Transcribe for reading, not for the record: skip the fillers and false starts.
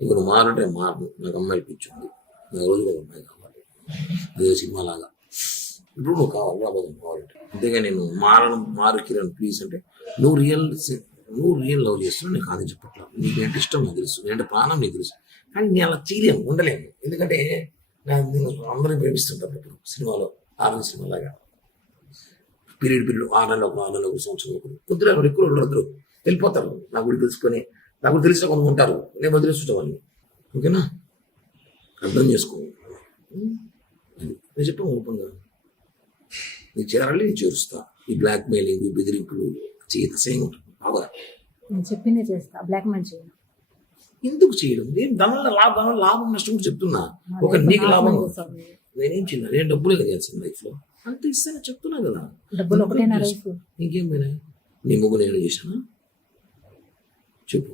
ఇంక నువ్వు మారంటే మారు, నాకు అమ్మాయి పిచ్చింది, నాకు రోజుగా అమ్మాయి కావాలి, అదే సినిమా లాగా. ఇప్పుడు నువ్వు కావాలి రాబోదు కావాలంటే, అంతేగా నేను మారు కిరణ్ ప్లీజ్ అంటే నువ్వు రియల్ లవ్ చేస్తున్నావు, నీకు అది చెప్పట్లా. నీకు ఏంటి ఇష్టం నాకు తెలుసు, నేనంటే ప్రాణం నీకు తెలుసు, కానీ నేను అలా చేయలేను, ఉండలేను. ఎందుకంటే నేను అందరినీ ప్రేమిస్తుంటాను ఇప్పుడు సినిమాలో, ఆనంద సినిమా లాగా పీరియడ్ 6 నెలలు ఒకరు, 6 నెలలు ఒకరు, సంవత్సరం ఒకరు, కొద్దిగా ఎక్కువ ఉండరు, వెళ్ళిపోతారు. నా గుడి తెలుసుకొని, నా గుడి తెలిసిన కొంత ఉంటారు, నేను వదిలేస్తుంటా వాళ్ళని. ఓకేనా, అర్థం చేసుకో. నేను చెప్పాను ఓపెన్గా, నీకు చేరాలి, నేను చేరుస్తా. ఈ బ్లాక్ మెయిలింగ్, ఈ బెదిరింపులు చేత సేమ్ ఉంటుంది బాగా. నేను చెప్పిందే చేస్తా, బ్లాక్ మెయిల్ చేయను. ఎందుకు చేయడం? నేను దానివల్ల లాభం నష్టం కూడా చెప్తున్నా. ఒక నీకు లాభం, నేనేం చిన్న, నేను డబ్బులు ఏదో చేస్తాను లైఫ్లో, అంత ఇస్తాను చెప్తున్నా కదా. డబ్బులు ఒకటేనా లైఫ్? ఇంకేం పోయినాయి? నీ ముగ్గు నేను చేశానా చెప్పు.